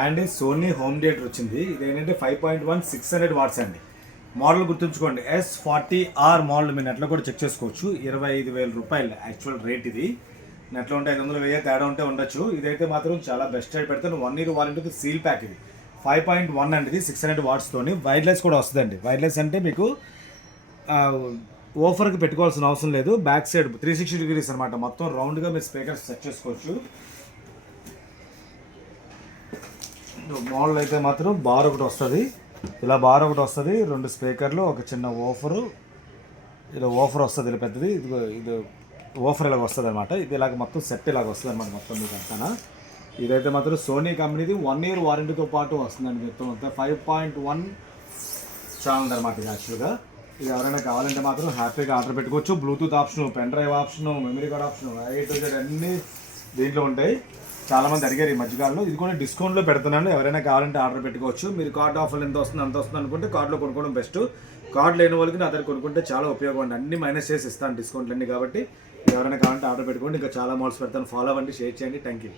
And Sony home theatre వచ్చింది. ఇది ఏంటంటే 5.1 600 వాట్స్ అండి. మోడల్ గుర్తుంచుకోండి, S40R మోడల్. మీరు నెట్లో కూడా చెక్ చేసుకోవచ్చు. 25,000 రూపాయలు యాక్చువల్ రేట్. ఇది నెట్లో ఉంటే 500 1000 తేడా ఉంటే ఉండొచ్చు. ఇదైతే మాత్రం చాలా బెస్ట్ రేట్ పెడతాను. 1 year వారంటీ సీల్ ప్యాక్. ఇది 5.1 అండి. ఇది 600 వాట్స్తోని వైర్లెస్ కూడా వస్తుందండి. వైర్లెస్ అంటే మీకు ఓఫర్కి పెట్టుకోవాల్సిన అవసరం లేదు. బ్యాక్ సైడ్ 360 degrees అనమాట. మొత్తం రౌండ్గా మీరు స్పీకర్స్ సెట్ చేసుకోవచ్చు. మోడల్ అయితే మాత్రం బార్ ఒకటి వస్తుంది. ఇలా బార్ ఒకటి వస్తుంది, 2 స్పీకర్లు, ఒక చిన్న ఓఫరు. ఇలా ఓఫర్ వస్తుంది, ఇలా పెద్దది. ఇది ఓఫర్ ఇలాగ వస్తుంది అనమాట. ఇది ఇలాగ మొత్తం సెట్ ఇలాగ వస్తుంది అనమాట మొత్తం మీకు అంతా. ఇదైతే మాత్రం సోనీ కంపెనీది 1 year వారంటీతో పాటు వస్తుందండి. మొత్తం అంతా 5.1 ఛానల్ అనమాట ఇది యాక్చువల్గా. ఇది ఎవరైనా కావాలంటే మాత్రం హ్యాపీగా ఆర్డర్ పెట్టుకోవచ్చు. Bluetooth option, pen drive option, memory card option, A to Z అన్నీ దీంట్లో ఉంటాయి. చాలామంది అడిగారు ఈ మధ్యకాలంలో. ఇది కూడా డిస్కౌంట్లో పెడుతున్నాను. ఎవరైనా కావాలంటే ఆర్డర్ పెట్టుకోవచ్చు. మీరు కార్డ్ ఆఫర్లు ఎంత వస్తుంది అంత వస్తుంది అనుకుంటే కార్డులో కొనుక్కోవడం బెస్ట్. కార్డు లేని వాళ్ళకి నా దగ్గర కొనుక్కుంటే చాలా ఉపయోగం అండి. అన్ని మైనస్ చేసి ఇస్తాను డిస్కౌంట్లు అన్నీ. కాబట్టి ఎవరైనా కావాలంటే ఆర్డర్ పెట్టుకోండి. ఇంకా చాలా మోడల్స్ పెడతాను. ఫాలో అవ్వండి, షేర్ చేయండి. Thank you.